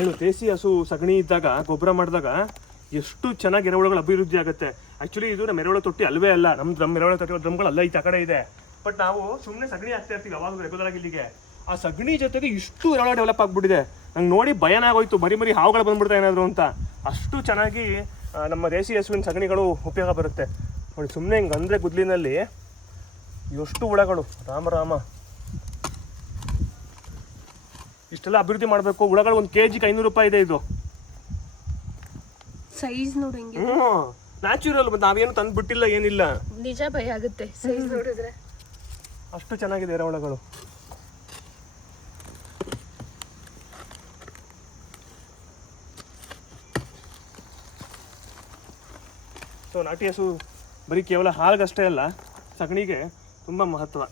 ಏನು ದೇಸಿ ಹಸು ಸಗಣಿ ಇದ್ದಾಗ, ಗೊಬ್ಬರ ಮಾಡಿದಾಗ ಎಷ್ಟು ಚೆನ್ನಾಗಿ ಎರೆಹುಳುಗಳು ಅಭಿವೃದ್ಧಿ ಆಗುತ್ತೆ. ಆ್ಯಕ್ಚುಲಿ ಇದು ನಮ್ಮ ಎರೆಹುಳ ತೊಟ್ಟಿ ಅಲ್ವೇ ಅಲ್ಲ. ನಮ್ಮ ಡ್ರಮ್ ಎರೆಹುಳ ತೊಟ್ಟಿ ಡ್ರಮ್ಗಳು ಅಲ್ಲ ಈ ಕಡೆ ಇದೆ. ಬಟ್ ನಾವು ಸುಮ್ಮನೆ ಸಗಣಿ ಹಾಕ್ತಾ ಇರ್ತೀವಿ ಅವಾಗ ರೆಗ್ಯುಲರ್ ಆಗಿ ಇಲ್ಲಿಗೆ. ಆ ಸಗಣಿ ಜೊತೆಗೆ ಇಷ್ಟು ಎರೆಹುಳ ಡೆವಲಪ್ ಆಗಿಬಿಟ್ಟಿದೆ. ನಂಗೆ ನೋಡಿ ಭಯನಾಗೋಯ್ತು ಮರಿ ಮರಿ ಹಾವುಗಳು ಬಂದ್ಬಿಡ್ತಾ ಏನಾದ್ರು ಅಂತ. ಅಷ್ಟು ಚೆನ್ನಾಗಿ ನಮ್ಮ ದೇಸಿ ಹಸುವಿನ ಸಗಣಿಗಳು ಉಪಯೋಗ ಬರುತ್ತೆ. ನೋಡಿ ಸುಮ್ಮನೆ ಹಿಂಗೆ ಅಂದರೆ ಗುದ್ಲಿನಲ್ಲಿ ಎಷ್ಟು ಹುಳಗಳು. ರಾಮ ರಾಮ. ಇಷ್ಟೆಲ್ಲ ಅಭಿವೃದ್ಧಿ ಮಾಡಬೇಕು. ಹುಳಗಳು ಒಂದು ಕೆ ಜಿಗೆ ಐನೂರು ರೂಪಾಯಿ ಇದೆ ಇದು. ಸೈಜ್ ನೋಡು ಹಿಂಗೆ. ಹ್ಞೂ ನ್ಯಾಚುರಲ್ ನಾವೇನು ತಂದು ಬಿಟ್ಟಿಲ್ಲ ಏನಿಲ್ಲ. ನಿಜ ಭಯ ಆಗುತ್ತೆ ಸೈಜ್ ನೋಡಿದ್ರೆ. ಅಷ್ಟು ಚೆನ್ನಾಗಿದೆ ಎರೆಹುಳಗಳು ಸೊ ನಾಟಿ ಹಸು ಬರೀ ಕೇವಲ ಹಾಲ್ಗಷ್ಟೇ ಅಲ್ಲ ಸಗಣಿಗೆ ತುಂಬ ಮಹತ್ವ.